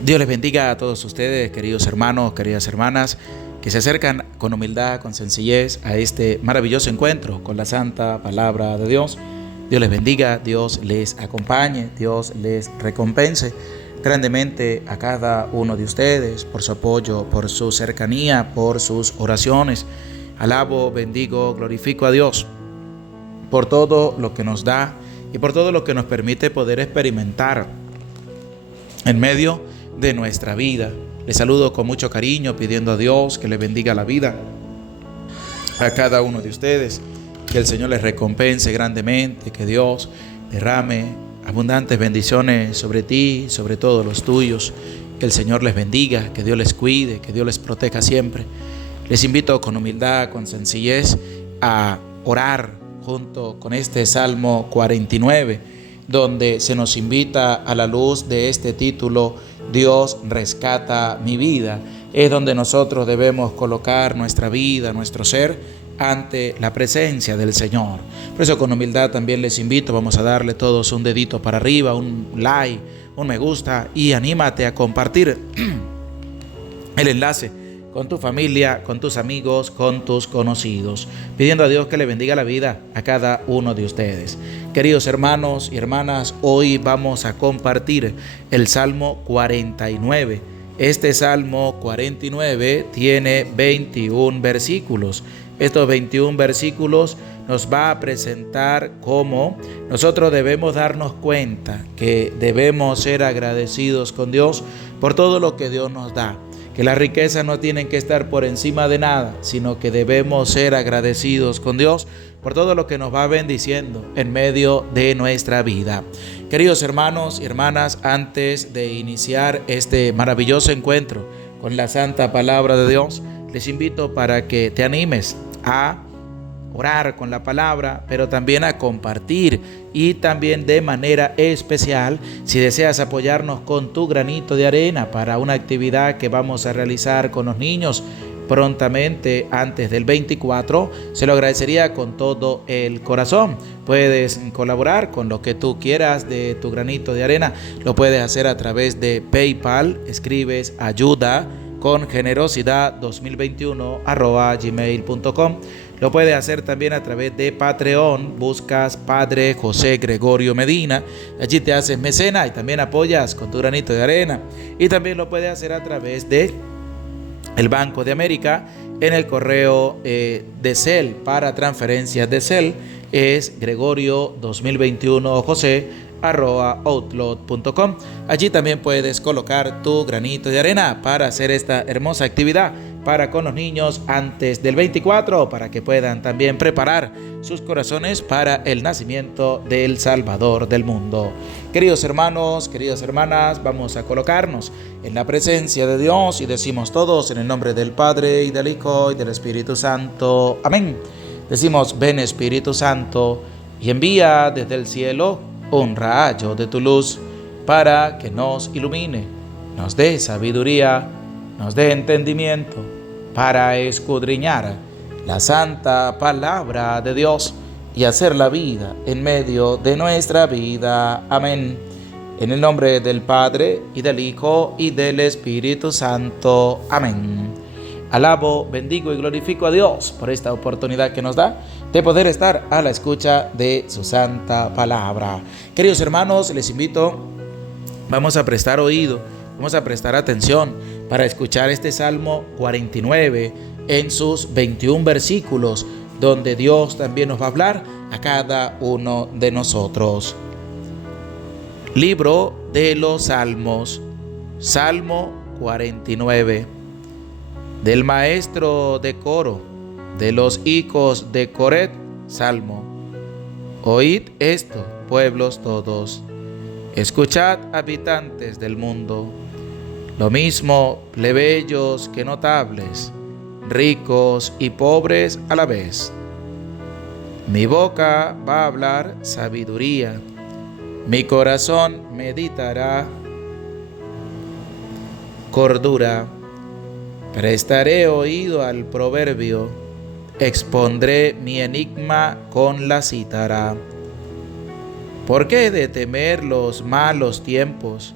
Dios les bendiga a todos ustedes, queridos hermanos, queridas hermanas, que se acercan con humildad, con sencillez a este maravilloso encuentro con la santa palabra de Dios. Dios les bendiga, Dios les acompañe, Dios les recompense grandemente a cada uno de ustedes por su apoyo, por su cercanía, por sus oraciones. Alabo, bendigo, glorifico a Dios por todo lo que nos da y por todo lo que nos permite poder experimentar en medio de nuestra vida. Les saludo con mucho cariño, pidiendo a Dios que le bendiga la vida a cada uno de ustedes, que el Señor les recompense grandemente, que Dios derrame abundantes bendiciones sobre ti, sobre todos los tuyos, que el Señor les bendiga, que Dios les cuide, que Dios les proteja siempre. Les invito con humildad, con sencillez, a orar junto con este Salmo 49, donde se nos invita a la luz de este título, Dios rescata mi vida. Es donde nosotros debemos colocar nuestra vida, nuestro ser, ante la presencia del Señor. Por eso con humildad también les invito, vamos a darle todos un dedito para arriba, un like, un me gusta, y anímate a compartir el enlace con tu familia, con tus amigos, con tus conocidos, pidiendo a Dios que le bendiga la vida a cada uno de ustedes. Queridos hermanos y hermanas, hoy vamos a compartir el Salmo 49. Este Salmo 49 tiene 21 versículos. Estos 21 versículos nos va a presentar cómo nosotros debemos darnos cuenta que debemos ser agradecidos con Dios por todo lo que Dios nos da. Que las riquezas no tienen que estar por encima de nada, sino que debemos ser agradecidos con Dios por todo lo que nos va bendiciendo en medio de nuestra vida. Queridos hermanos y hermanas, antes de iniciar este maravilloso encuentro con la santa palabra de Dios, les invito para que te animes a orar con la palabra, pero también a compartir, y también de manera especial, si deseas apoyarnos con tu granito de arena para una actividad que vamos a realizar con los niños prontamente antes del 24, se lo agradecería con todo el corazón. Puedes colaborar con lo que tú quieras de tu granito de arena. Lo puedes hacer a través de PayPal. Escribes ayuda con generosidad 2021@gmail.com. Lo puedes hacer también a través de Patreon. Buscas Padre José Gregorio Medina. Allí te haces mecena y también apoyas con tu granito de arena. Y también lo puedes hacer a través de el Banco de América en el correo de Zelle para transferencias de Zelle. Es gregorio2021jose@outlook.com. Allí también puedes colocar tu granito de arena para hacer esta hermosa actividad para con los niños antes del 24, para que puedan también preparar sus corazones para el nacimiento del Salvador del mundo. Queridos hermanos, queridas hermanas, vamos a colocarnos en la presencia de Dios y decimos todos en el nombre del Padre y del Hijo y del Espíritu Santo. Amén. Decimos: ven Espíritu Santo, y envía desde el cielo un rayo de tu luz para que nos ilumine, nos dé sabiduría, nos dé entendimiento para escudriñar la santa palabra de Dios y hacer la vida en medio de nuestra vida. Amén. En el nombre del Padre y del Hijo y del Espíritu Santo. Amén. Alabo, bendigo y glorifico a Dios por esta oportunidad que nos da de poder estar a la escucha de su santa palabra. Queridos hermanos, les invito, vamos a prestar oído, vamos a prestar atención para escuchar este Salmo 49 en sus 21 versículos, donde Dios también nos va a hablar a cada uno de nosotros. Libro de los Salmos, Salmo 49. Del maestro de coro de los hijos de Coret, Salmo. Oíd esto, pueblos todos. Escuchad, habitantes del mundo. Lo mismo plebeyos que notables, ricos y pobres a la vez. Mi boca va a hablar sabiduría, mi corazón meditará cordura. Prestaré oído al proverbio, expondré mi enigma con la cítara. ¿Por qué he de temer los malos tiempos,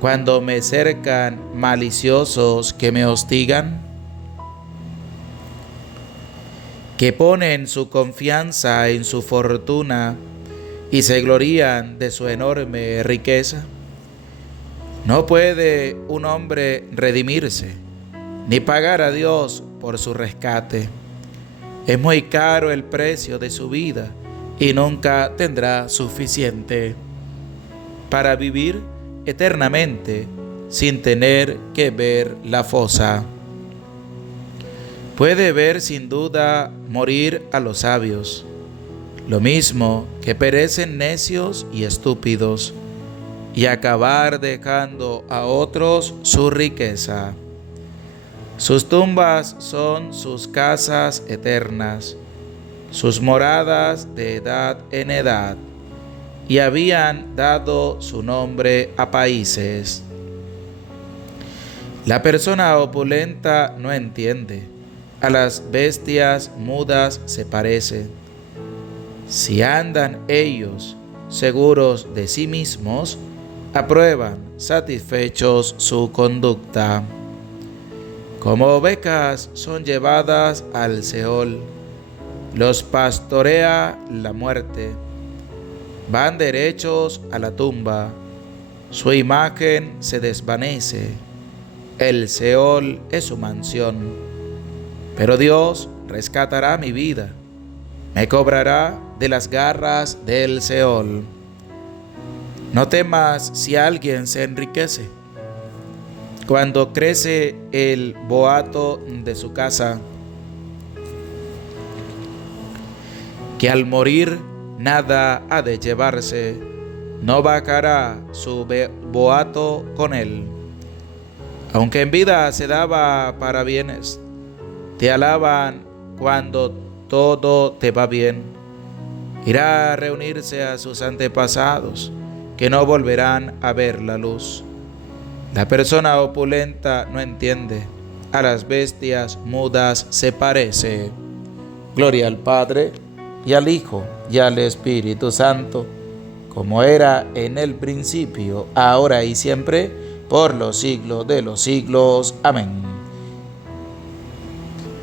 cuando me cercan maliciosos que me hostigan, que ponen su confianza en su fortuna y se glorían de su enorme riqueza. No puede un hombre redimirse, ni pagar a Dios por su rescate. Es muy caro el precio de su vida y nunca tendrá suficiente para vivir eternamente sin tener que ver la fosa. Puede ver sin duda morir a los sabios, lo mismo que perecen necios y estúpidos, y acabar dejando a otros su riqueza. Sus tumbas son sus casas eternas, sus moradas de edad en edad, y habían dado su nombre a países. La persona opulenta no entiende, a las bestias mudas se parece. Si andan ellos seguros de sí mismos, aprueban satisfechos su conducta. Como ovejas son llevadas al Seol, los pastorea la muerte. Van derechos a la tumba, su imagen se desvanece. El Seol es su mansión. Pero Dios rescatará mi vida, me cobrará de las garras del Seol. No temas si alguien se enriquece, cuando crece el boato de su casa, que al morir nada ha de llevarse, no bajará su boato con él. Aunque en vida se daba para bienes, te alaban cuando todo te va bien. Irá a reunirse a sus antepasados, que no volverán a ver la luz. La persona opulenta no entiende, a las bestias mudas se parece. Gloria al Padre, y al Hijo, y al Espíritu Santo, como era en el principio, ahora y siempre, por los siglos de los siglos. Amén.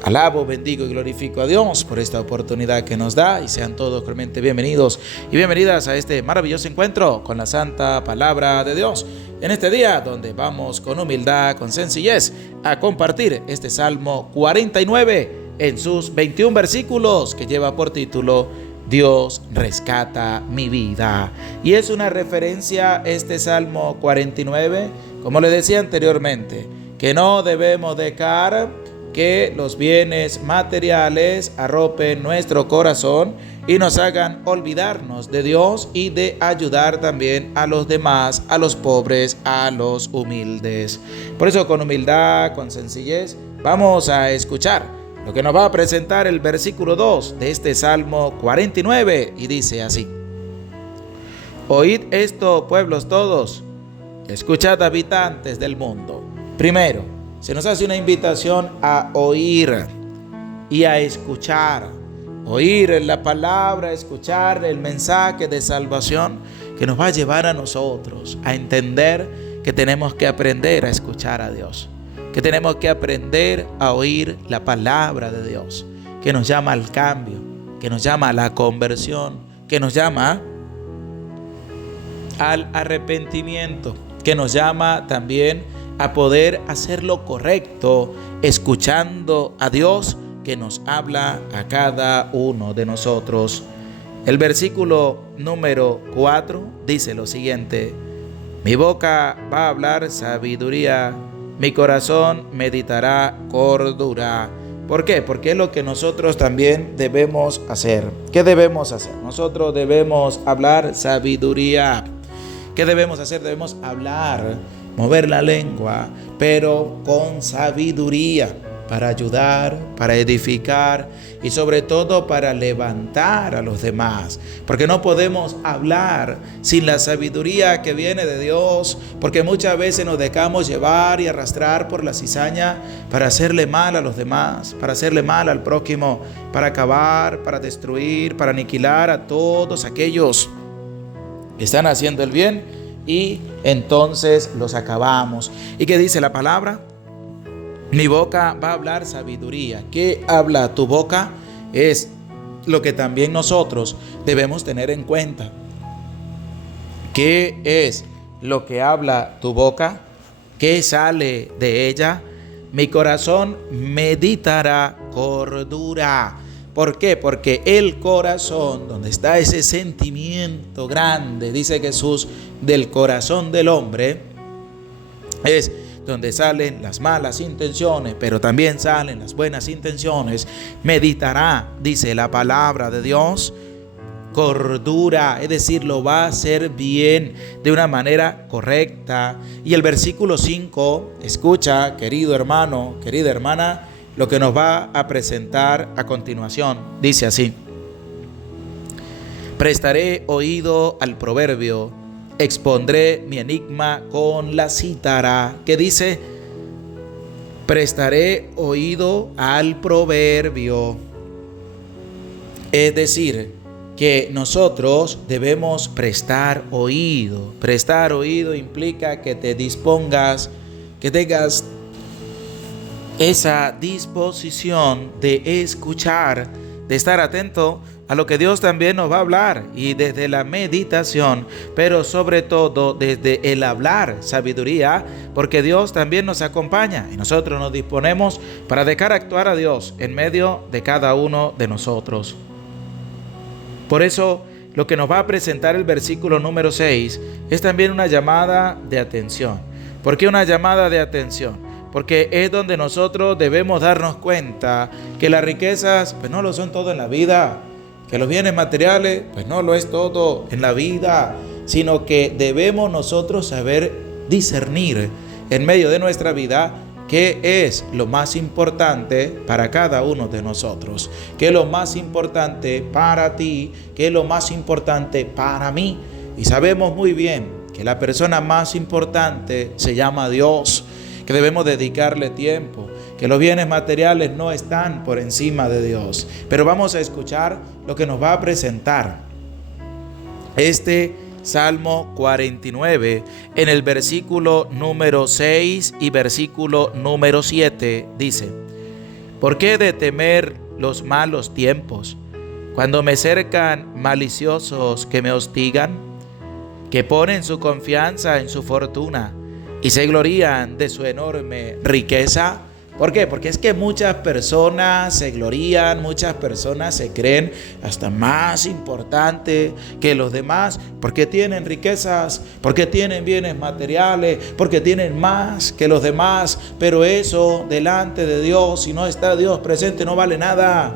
Alabo, bendigo y glorifico a Dios por esta oportunidad que nos da, y sean todos realmente bienvenidos y bienvenidas a este maravilloso encuentro con la Santa Palabra de Dios. En este día donde vamos con humildad, con sencillez, a compartir este Salmo 49 en sus 21 versículos, que lleva por título Dios rescata mi vida. Y es una referencia este Salmo 49, como le decía anteriormente, que no debemos dejar que los bienes materiales arropen nuestro corazón y nos hagan olvidarnos de Dios y de ayudar también a los demás, a los pobres, a los humildes. Por eso, con humildad, con sencillez, vamos a escuchar lo que nos va a presentar el versículo 2 de este Salmo 49, y dice así: Oíd esto, pueblos todos, escuchad, habitantes del mundo. Primero, se nos hace una invitación a oír y a escuchar. Oír la palabra, escuchar el mensaje de salvación que nos va a llevar a nosotros a entender que tenemos que aprender a escuchar a Dios, que tenemos que aprender a oír la palabra de Dios, que nos llama al cambio, que nos llama a la conversión, que nos llama al arrepentimiento, que nos llama también a poder hacer lo correcto, escuchando a Dios que nos habla a cada uno de nosotros. El versículo número 4 dice lo siguiente: Mi boca va a hablar sabiduría, mi corazón meditará cordura. ¿Por qué? Porque es lo que nosotros también debemos hacer. ¿Qué debemos hacer? Nosotros debemos hablar sabiduría. ¿Qué debemos hacer? Debemos hablar, mover la lengua, pero con sabiduría, para ayudar, para edificar y sobre todo para levantar a los demás. Porque no podemos hablar sin la sabiduría que viene de Dios, porque muchas veces nos dejamos llevar y arrastrar por la cizaña para hacerle mal a los demás, para hacerle mal al prójimo, para acabar, para destruir, para aniquilar a todos aquellos que están haciendo el bien y entonces los acabamos. ¿Y qué dice la palabra? Mi boca va a hablar sabiduría. ¿Qué habla tu boca? Es lo que también nosotros debemos tener en cuenta. ¿Qué es lo que habla tu boca? ¿Qué sale de ella? Mi corazón meditará cordura. ¿Por qué? Porque el corazón, donde está ese sentimiento grande, dice Jesús, del corazón del hombre, es donde salen las malas intenciones, pero también salen las buenas intenciones. Meditará, dice la palabra de Dios, cordura, es decir, lo va a hacer bien, de una manera correcta. Y el versículo 5, escucha, querido hermano, querida hermana, lo que nos va a presentar a continuación. Dice así: prestaré oído al proverbio, expondré mi enigma con la cítara. ¿Qué dice? Prestaré oído al proverbio. Es decir, que nosotros debemos prestar oído. Prestar oído implica que te dispongas, que tengas esa disposición de escuchar, de estar atento a lo que Dios también nos va a hablar, y desde la meditación, pero sobre todo desde el hablar sabiduría, porque Dios también nos acompaña y nosotros nos disponemos para dejar actuar a Dios en medio de cada uno de nosotros. Por eso, lo que nos va a presentar el versículo número 6 es también una llamada de atención. ¿Por qué una llamada de atención? Porque es donde nosotros debemos darnos cuenta que las riquezas pues no lo son todo en la vida, que los bienes materiales pues no lo es todo en la vida, sino que debemos nosotros saber discernir en medio de nuestra vida qué es lo más importante para cada uno de nosotros, qué es lo más importante para ti, qué es lo más importante para mí. Y sabemos muy bien que la persona más importante se llama Dios, que debemos dedicarle tiempo, que los bienes materiales no están por encima de Dios. Pero vamos a escuchar lo que nos va a presentar este Salmo 49 en el versículo número 6 y versículo número 7. Dice: ¿por qué de temer los malos tiempos, cuando me cercan maliciosos que me hostigan, que ponen su confianza en su fortuna y se glorían de su enorme riqueza? ¿Por qué? Porque es que muchas personas se glorían, muchas personas se creen hasta más importante que los demás, porque tienen riquezas, porque tienen bienes materiales, porque tienen más que los demás. Pero eso delante de Dios, si no está Dios presente, no vale nada,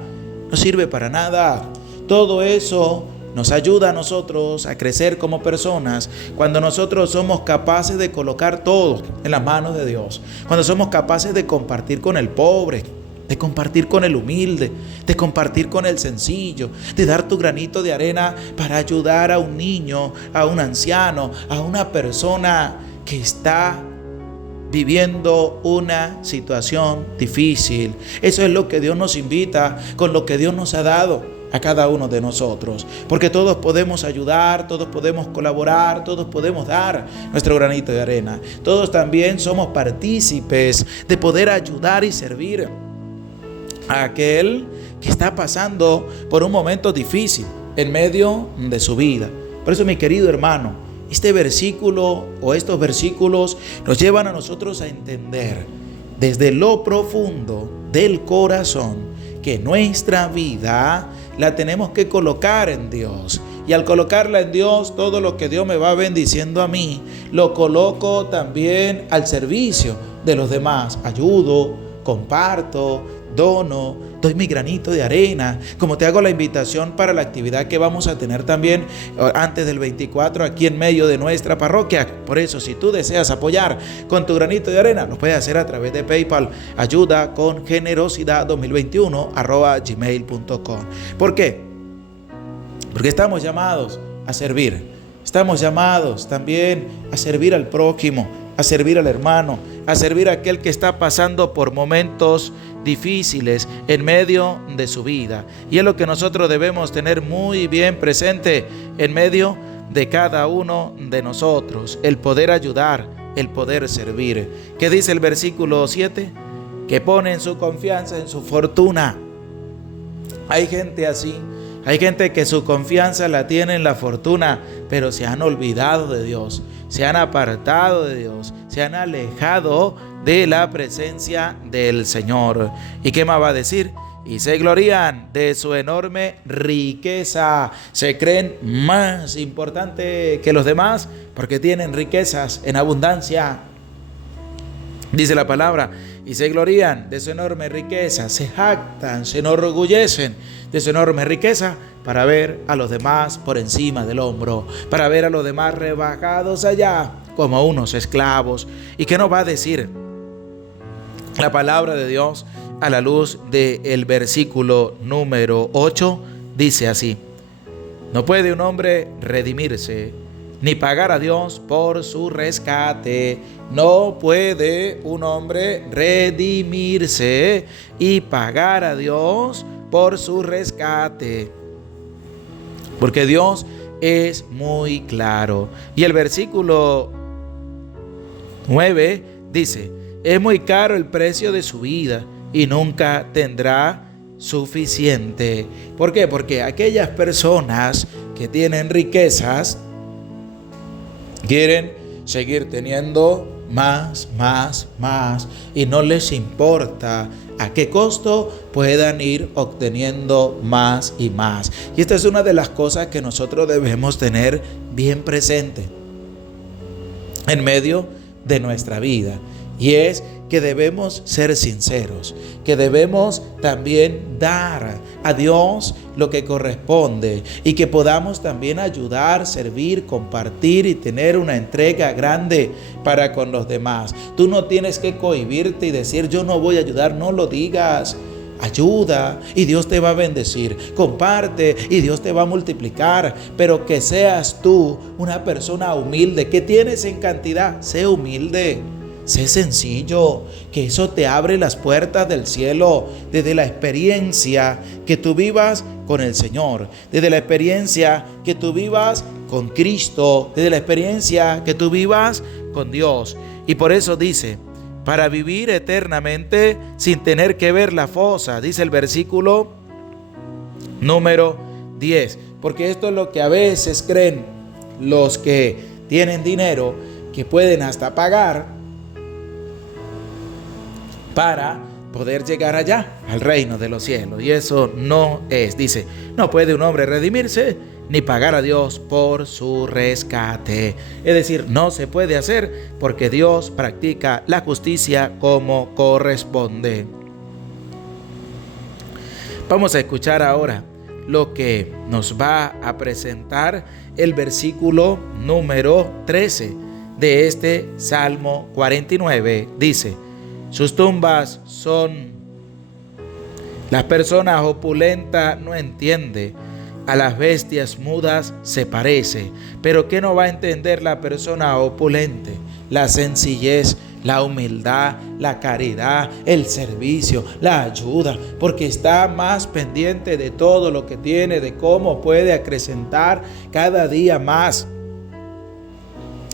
no sirve para nada. Todo eso nos ayuda a nosotros a crecer como personas cuando nosotros somos capaces de colocar todo en las manos de Dios, cuando somos capaces de compartir con el pobre, de compartir con el humilde, de compartir con el sencillo, de dar tu granito de arena para ayudar a un niño, a un anciano, a una persona que está viviendo una situación difícil. Eso es lo que Dios nos invita, con lo que Dios nos ha dado a cada uno de nosotros, porque todos podemos ayudar, todos podemos colaborar, todos podemos dar nuestro granito de arena. Todos también somos partícipes de poder ayudar y servir a aquel que está pasando por un momento difícil en medio de su vida. Por eso, mi querido hermano, este versículo o estos versículos nos llevan a nosotros a entender desde lo profundo del corazón que nuestra vida la tenemos que colocar en Dios. Y al colocarla en Dios, todo lo que Dios me va bendiciendo a mí, lo coloco también al servicio de los demás. Ayudo, comparto, dono, doy mi granito de arena. Como te hago la invitación para la actividad que vamos a tener también antes del 24 aquí en medio de nuestra parroquia. Por eso, si tú deseas apoyar con tu granito de arena, lo puedes hacer a través de PayPal, ayudacongenerosidad2021@gmail.com. ¿Por qué? Porque estamos llamados a servir. Estamos llamados también a servir al prójimo, a servir al hermano, a servir a aquel que está pasando por momentos difíciles en medio de su vida. Y es lo que nosotros debemos tener muy bien presente en medio de cada uno de nosotros, el poder ayudar, el poder servir. ¿Qué dice el versículo 7? Que ponen su confianza en su fortuna. Hay gente así. Hay gente que su confianza la tiene en la fortuna, pero se han olvidado de Dios, se han apartado de Dios, se han alejado de la presencia del Señor. ¿Y qué más va a decir? Y se glorían de su enorme riqueza. Se creen más importantes que los demás porque tienen riquezas en abundancia. Dice la palabra, y se glorían de su enorme riqueza, se jactan, se enorgullecen de su enorme riqueza para ver a los demás por encima del hombro, para ver a los demás rebajados allá como unos esclavos. ¿Y qué nos va a decir la palabra de Dios a la luz del versículo número 8? Dice así: no puede un hombre redimirse ni pagar a Dios por su rescate. No puede un hombre redimirse y pagar a Dios por su rescate, porque Dios es muy claro. Y el versículo 9 dice: es muy caro el precio de su vida y nunca tendrá suficiente. ¿Por qué? Porque aquellas personas que tienen riquezas quieren seguir teniendo más, y no les importa a qué costo puedan ir obteniendo más y más. Y esta es una de las cosas que nosotros debemos tener bien presente en medio de nuestra vida, y es que debemos ser sinceros, que debemos también dar a Dios lo que corresponde y que podamos también ayudar, servir, compartir y tener una entrega grande para con los demás. Tú no tienes que cohibirte y decir yo no voy a ayudar, no lo digas. Ayuda y Dios te va a bendecir. Comparte y Dios te va a multiplicar. Pero que seas tú una persona humilde. ¿Qué tienes en cantidad? Sé humilde. Sé sencillo, que eso te abre las puertas del cielo desde la experiencia que tú vivas con el Señor, desde la experiencia que tú vivas con Cristo, desde la experiencia que tú vivas con Dios. Y por eso dice, para vivir eternamente sin tener que ver la fosa, dice el versículo número 10, porque esto es lo que a veces creen los que tienen dinero, que pueden hasta pagar para poder llegar allá, al reino de los cielos. Y eso no es. Dice, no puede un hombre redimirse ni pagar a Dios por su rescate. Es decir, no se puede hacer porque Dios practica la justicia como corresponde. Vamos a escuchar ahora lo que nos va a presentar el versículo número 13 de este Salmo 49. Dice, sus tumbas son, las personas opulentas no entiende, a las bestias mudas se parece. Pero ¿qué no va a entender la persona opulente? La sencillez, la humildad, la caridad, el servicio, la ayuda, porque está más pendiente de todo lo que tiene, de cómo puede acrecentar cada día más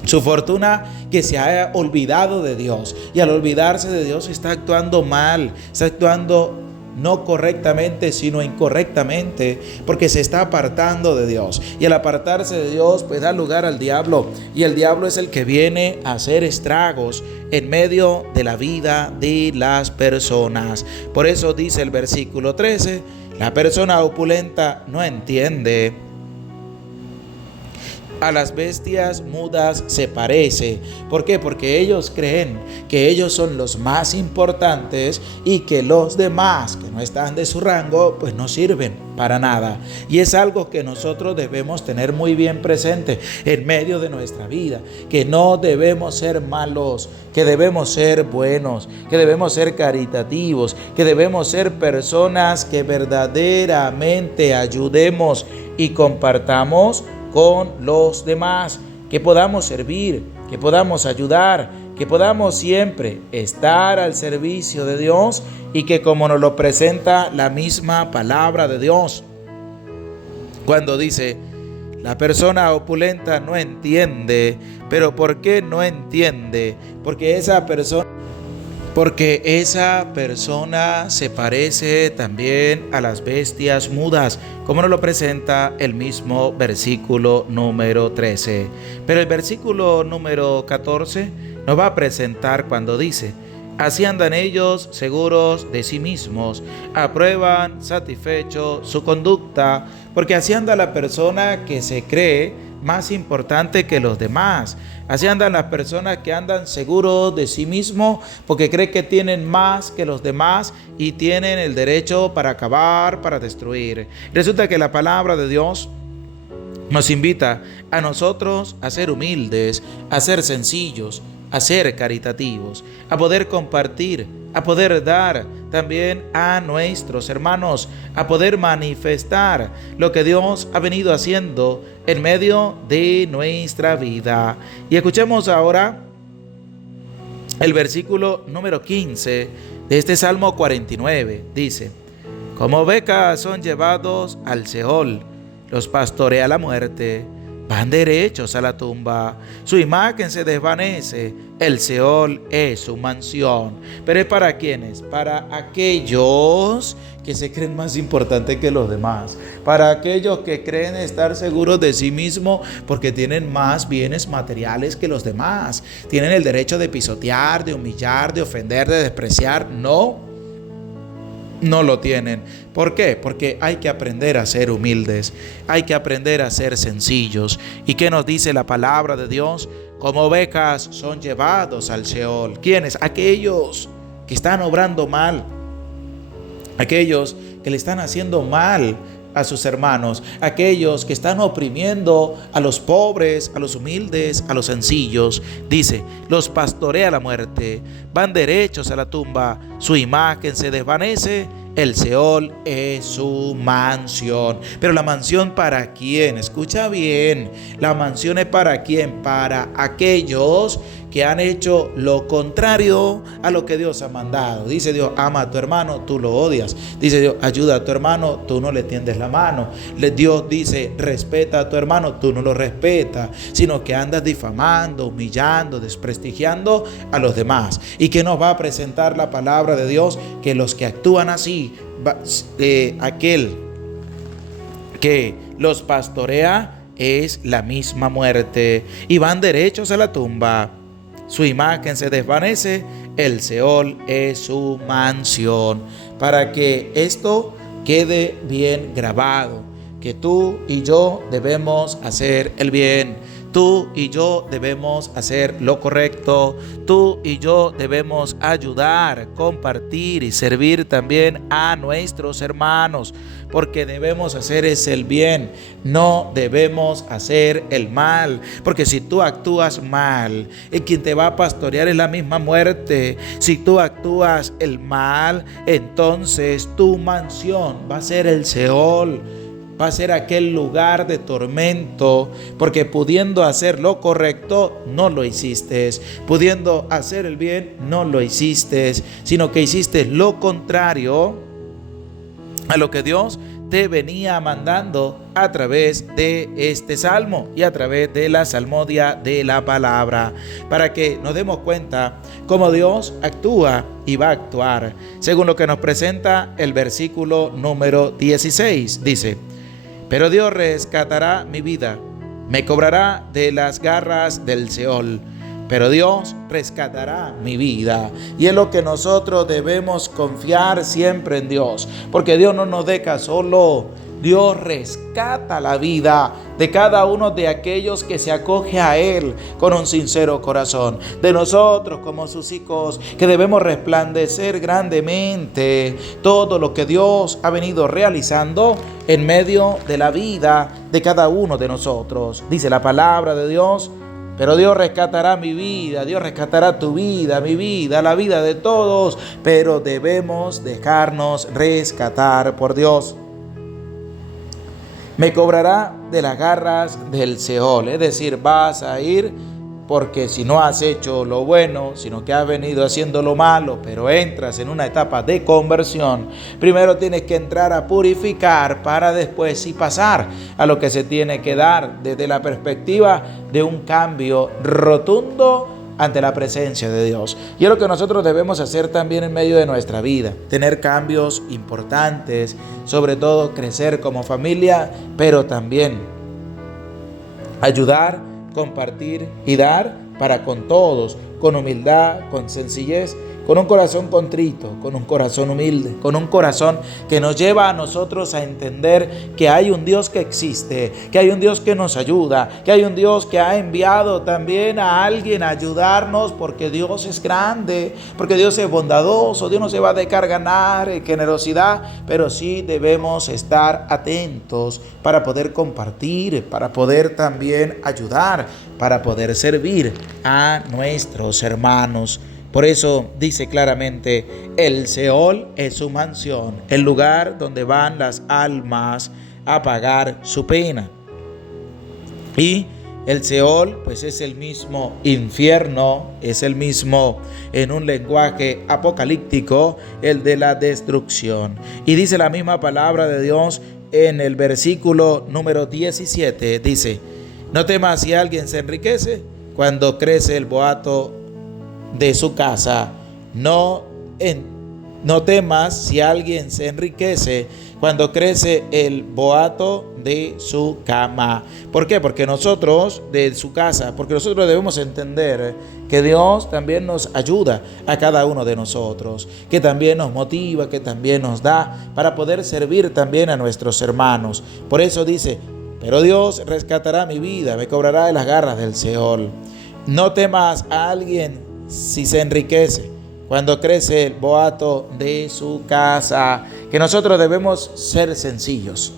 su fortuna, que se ha olvidado de Dios, y al olvidarse de Dios está actuando mal, está actuando no correctamente sino incorrectamente, porque se está apartando de Dios, y al apartarse de Dios pues da lugar al diablo, y el diablo es el que viene a hacer estragos en medio de la vida de las personas. Por eso dice el versículo 13, la persona opulenta no entiende, a las bestias mudas se parece. ¿Por qué? Porque ellos creen que ellos son los más importantes y que los demás que no están de su rango pues no sirven para nada. Y es algo que nosotros debemos tener muy bien presente en medio de nuestra vida, que no debemos ser malos, que debemos ser buenos, que debemos ser caritativos, que debemos ser personas que verdaderamente ayudemos y compartamos con los demás, que podamos servir, que podamos ayudar, que podamos siempre estar al servicio de Dios, y que como nos lo presenta la misma palabra de Dios, cuando dice, La persona opulenta no entiende. ¿Pero por qué no entiende? Porque esa persona se parece también a las bestias mudas, como nos lo presenta el mismo versículo número 13. Pero el versículo número 14 nos va a presentar cuando dice: así andan ellos seguros de sí mismos, aprueban satisfecho su conducta, porque así anda la persona que se cree más importante que los demás. Así andan las personas que andan seguros de sí mismos porque creen que tienen más que los demás y tienen el derecho para acabar, para destruir. Resulta que la palabra de Dios nos invita a nosotros a ser humildes, a ser sencillos, a ser caritativos, a poder compartir, a poder dar también a nuestros hermanos, a poder manifestar lo que Dios ha venido haciendo en medio de nuestra vida. Y escuchemos ahora el versículo número 15 de este Salmo 49. Dice: como ovejas son llevados al Seol, los pastorea la muerte, van derechos a la tumba, su imagen se desvanece, el Seol es su mansión. Pero ¿es para quiénes? Para aquellos que se creen más importantes que los demás, para aquellos que creen estar seguros de sí mismos porque tienen más bienes materiales que los demás, tienen el derecho de pisotear, de humillar, de ofender, de despreciar. No lo tienen. ¿Por qué? Porque hay que aprender a ser humildes, hay que aprender a ser sencillos. ¿Y qué nos dice la palabra de Dios? Como ovejas son llevados al Seol. ¿Quiénes? Aquellos que están obrando mal, aquellos que le están haciendo mal a sus hermanos, aquellos que están oprimiendo a los pobres, a los humildes, a los sencillos. Dice: los pastorea la muerte, van derechos a la tumba, su imagen se desvanece, el Seol es su mansión. Pero la mansión, ¿para quién? Escucha bien, la mansión es ¿para quién? Para aquellos que han hecho lo contrario a lo que Dios ha mandado. Dice Dios: ama a tu hermano, tú lo odias. Dice Dios: ayuda a tu hermano, tú no le tiendes la mano. Dios dice: respeta a tu hermano, tú no lo respetas, sino que andas difamando, humillando, desprestigiando a los demás. ¿Y qué nos va a presentar la palabra de Dios? Que los que actúan así, aquel que los pastorea es la misma muerte, y van derechos a la tumba. Su imagen se desvanece, el Seol es su mansión. Para que esto quede bien grabado, que tú y yo debemos hacer el bien, tú y yo debemos hacer lo correcto, tú y yo debemos ayudar, compartir y servir también a nuestros hermanos, porque debemos hacer el bien, no debemos hacer el mal, porque si tú actúas mal, quien te va a pastorear es la misma muerte. Si tú actúas el mal, entonces tu mansión va a ser el Seol, va a ser aquel lugar de tormento, porque pudiendo hacer lo correcto, no lo hiciste, pudiendo hacer el bien, no lo hiciste, sino que hiciste lo contrario a lo que Dios te venía mandando a través de este salmo y a través de la salmodia de la palabra, para que nos demos cuenta cómo Dios actúa y va a actuar, según lo que nos presenta el versículo número 16. Dice: pero Dios rescatará mi vida, me cobrará de las garras del Seol. Pero Dios rescatará mi vida. Y es lo que nosotros debemos confiar siempre en Dios, porque Dios no nos deja solo. Dios rescata la vida de cada uno de aquellos que se acoge a Él con un sincero corazón. De nosotros como sus hijos, que debemos resplandecer grandemente todo lo que Dios ha venido realizando en medio de la vida de cada uno de nosotros. Dice la palabra de Dios: pero Dios rescatará mi vida, Dios rescatará tu vida, mi vida, la vida de todos, pero debemos dejarnos rescatar por Dios. Me cobrará de las garras del Seol, es decir, vas a ir porque si no has hecho lo bueno, sino que has venido haciendo lo malo, pero entras en una etapa de conversión, primero tienes que entrar a purificar para después sí pasar a lo que se tiene que dar desde la perspectiva de un cambio rotundo ante la presencia de Dios. Y es lo que nosotros debemos hacer también en medio de nuestra vida, tener cambios importantes, sobre todo crecer como familia, pero también ayudar, compartir y dar para con todos, con humildad, con sencillez, con un corazón contrito, con un corazón humilde, con un corazón que nos lleva a nosotros a entender que hay un Dios que existe, que hay un Dios que nos ayuda, que hay un Dios que ha enviado también a alguien a ayudarnos, porque Dios es grande, porque Dios es bondadoso. Dios no se va a dejar ganar en generosidad, pero sí debemos estar atentos para poder compartir, para poder también ayudar, para poder servir a nuestros hermanos. Por eso dice claramente, el Seol es su mansión, el lugar donde van las almas a pagar su pena. Y el Seol, pues es el mismo infierno, es el mismo, en un lenguaje apocalíptico, el de la destrucción. Y dice la misma palabra de Dios en el versículo número 17, dice, no temas si alguien se enriquece cuando crece el boato de su casa, no temas si alguien se enriquece cuando crece el boato de su cama. ¿Por qué? Porque nosotros, de su casa, porque nosotros debemos entender que Dios también nos ayuda a cada uno de nosotros, que también nos motiva, que también nos da para poder servir también a nuestros hermanos. Por eso dice, pero Dios rescatará mi vida, me cobrará de las garras del Seol. No temas a alguien si se enriquece cuando crece el boato de su casa. Que nosotros debemos ser sencillos,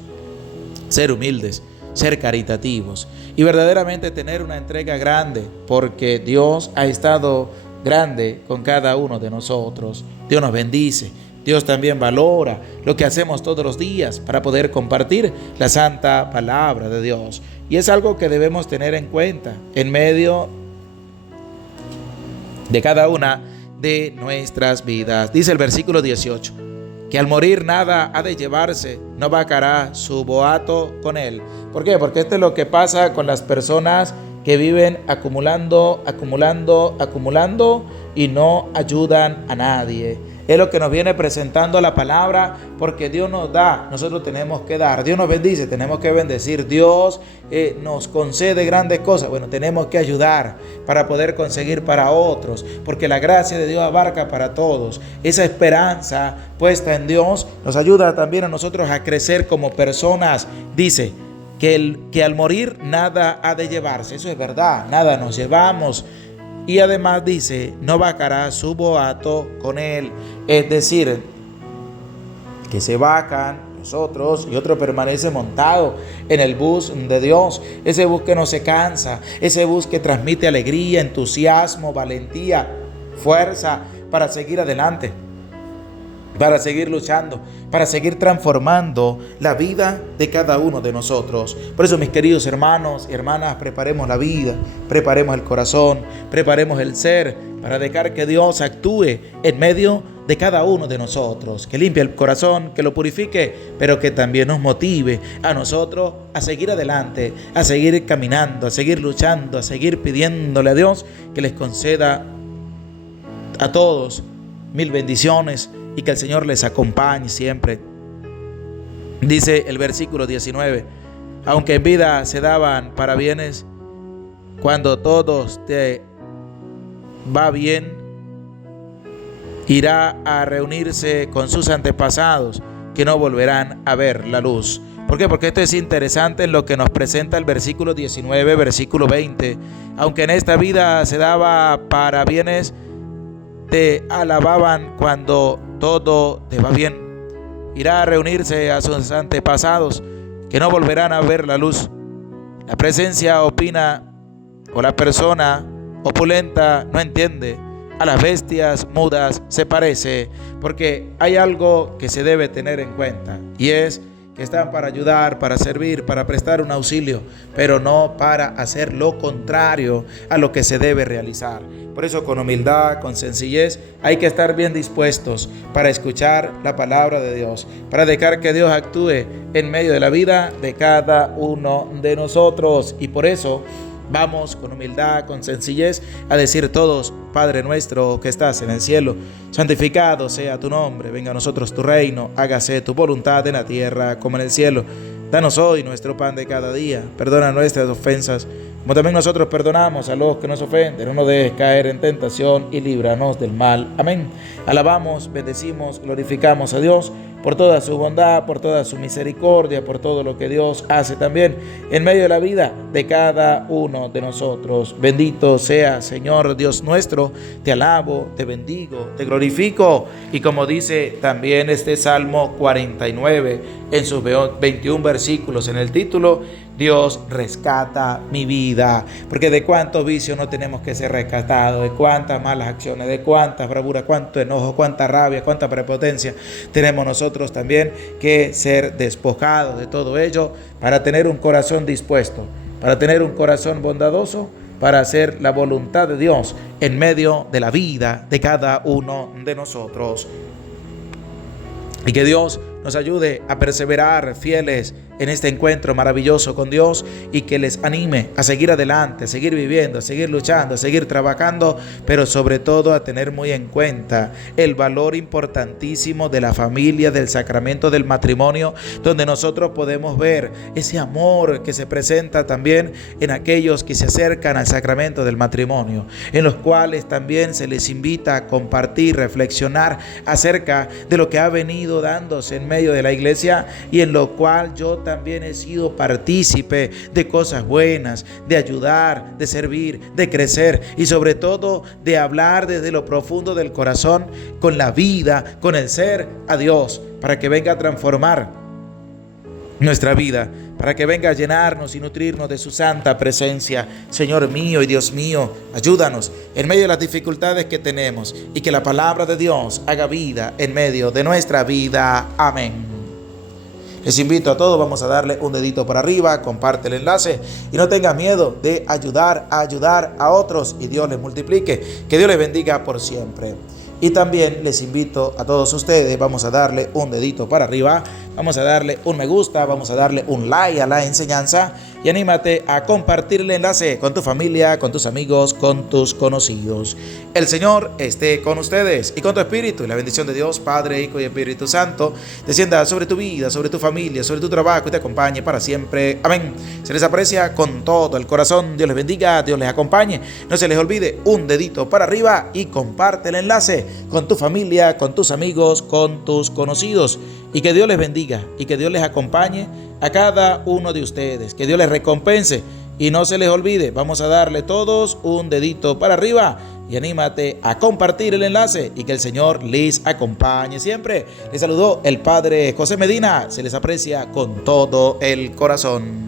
ser humildes, ser caritativos y verdaderamente tener una entrega grande, porque Dios ha estado grande con cada uno de nosotros. Dios nos bendice. Dios también valora lo que hacemos todos los días para poder compartir la santa palabra de Dios. Y es algo que debemos tener en cuenta en medio de cada una de nuestras vidas. Dice el versículo 18, que al morir nada ha de llevarse, no vacará su boato con él. ¿Por qué? Porque esto es lo que pasa con las personas que viven acumulando y no ayudan a nadie. Es lo que nos viene presentando la palabra, porque Dios nos da, nosotros tenemos que dar. Dios nos bendice, tenemos que bendecir. Dios nos concede grandes cosas. Bueno, tenemos que ayudar para poder conseguir para otros, porque la gracia de Dios abarca para todos. Esa esperanza puesta en Dios nos ayuda también a nosotros a crecer como personas. Dice que al morir nada ha de llevarse. Eso es verdad, nada nos llevamos. Y además dice, no vacará su boato con él. Es decir, que se vacan los otros y otro permanece montado en el bus de Dios. Ese bus que no se cansa, ese bus que transmite alegría, entusiasmo, valentía, fuerza para seguir adelante, para seguir luchando, para seguir transformando la vida de cada uno de nosotros. Por eso, mis queridos hermanos y hermanas, preparemos la vida, preparemos el corazón, preparemos el ser, para dejar que Dios actúe en medio de cada uno de nosotros, que limpie el corazón, que lo purifique, pero que también nos motive a nosotros a seguir adelante, a seguir caminando, a seguir luchando, a seguir pidiéndole a Dios que les conceda a todos mil bendiciones y que el Señor les acompañe siempre. Dice el versículo 19, aunque en vida se daban para bienes, cuando todos te va bien, irá a reunirse con sus antepasados, que no volverán a ver la luz. ¿Por qué? Porque esto es interesante en lo que nos presenta el versículo 19, versículo 20. Aunque en esta vida se daba para bienes, te alababan cuando todo te va bien. Irá a reunirse a sus antepasados, que no volverán a ver la luz. La presencia opina, o la persona opulenta no entiende. A las bestias mudas se parece, porque hay algo que se debe tener en cuenta, y es que están para ayudar, para servir, para prestar un auxilio, pero no para hacer lo contrario a lo que se debe realizar. Por eso, con humildad, con sencillez, hay que estar bien dispuestos para escuchar la palabra de Dios, para dejar que Dios actúe en medio de la vida de cada uno de nosotros. Y por eso vamos con humildad, con sencillez, a decir todos: Padre nuestro que estás en el cielo, santificado sea tu nombre, venga a nosotros tu reino, hágase tu voluntad en la tierra como en el cielo. Danos hoy nuestro pan de cada día, perdona nuestras ofensas, como también nosotros perdonamos a los que nos ofenden. No nos dejes caer en tentación y líbranos del mal. Amén. Alabamos, bendecimos, glorificamos a Dios por toda su bondad, por toda su misericordia, por todo lo que Dios hace también en medio de la vida de cada uno de nosotros. Bendito sea, Señor Dios nuestro. Te alabo, te bendigo, te glorifico. Y como dice también este Salmo 49 en sus 21 versículos en el título: Dios rescata mi vida. Porque de cuántos vicios no tenemos que ser rescatados, de cuántas malas acciones, de cuántas bravuras, cuánto enojo, cuánta rabia, cuánta prepotencia tenemos nosotros también que ser despojados de todo ello, para tener un corazón dispuesto, para tener un corazón bondadoso, para hacer la voluntad de Dios en medio de la vida de cada uno de nosotros. Y que Dios nos ayude a perseverar fieles en este encuentro maravilloso con Dios, y que les anime a seguir adelante, a seguir viviendo, a seguir luchando, a seguir trabajando, pero sobre todo a tener muy en cuenta el valor importantísimo de la familia, del sacramento del matrimonio, donde nosotros podemos ver ese amor que se presenta también en aquellos que se acercan al sacramento del matrimonio, en los cuales también se les invita a compartir, reflexionar acerca de lo que ha venido dándose en medio de la iglesia, y en lo cual yo también he sido partícipe de cosas buenas, de ayudar, de servir, de crecer, y sobre todo de hablar desde lo profundo del corazón, con la vida, con el ser a Dios, para que venga a transformar nuestra vida, para que venga a llenarnos y nutrirnos de su santa presencia. Señor mío y Dios mío, ayúdanos en medio de las dificultades que tenemos, y que la palabra de Dios haga vida en medio de nuestra vida. Amén. Les invito a todos, vamos a darle un dedito para arriba, comparte el enlace y no tengas miedo de ayudar a otros, y Dios les multiplique. Que Dios les bendiga por siempre. Y también les invito a todos ustedes, vamos a darle un dedito para arriba, vamos a darle un me gusta, vamos a darle un like a la enseñanza, y anímate a compartir el enlace con tu familia, con tus amigos, con tus conocidos. El Señor esté con ustedes y con tu espíritu, y la bendición de Dios, Padre, Hijo y Espíritu Santo, descienda sobre tu vida, sobre tu familia, sobre tu trabajo, y te acompañe para siempre. Amén. Se les aprecia con todo el corazón. Dios les bendiga, Dios les acompañe. No se les olvide un dedito para arriba y comparte el enlace con tu familia, con tus amigos, con tus conocidos. Y que Dios les bendiga y que Dios les acompañe a cada uno de ustedes. Que Dios les recompense. Y no se les olvide, vamos a darle todos un dedito para arriba, y anímate a compartir el enlace, y que el Señor les acompañe siempre. Les saludó el Padre José Medina. Se les aprecia con todo el corazón.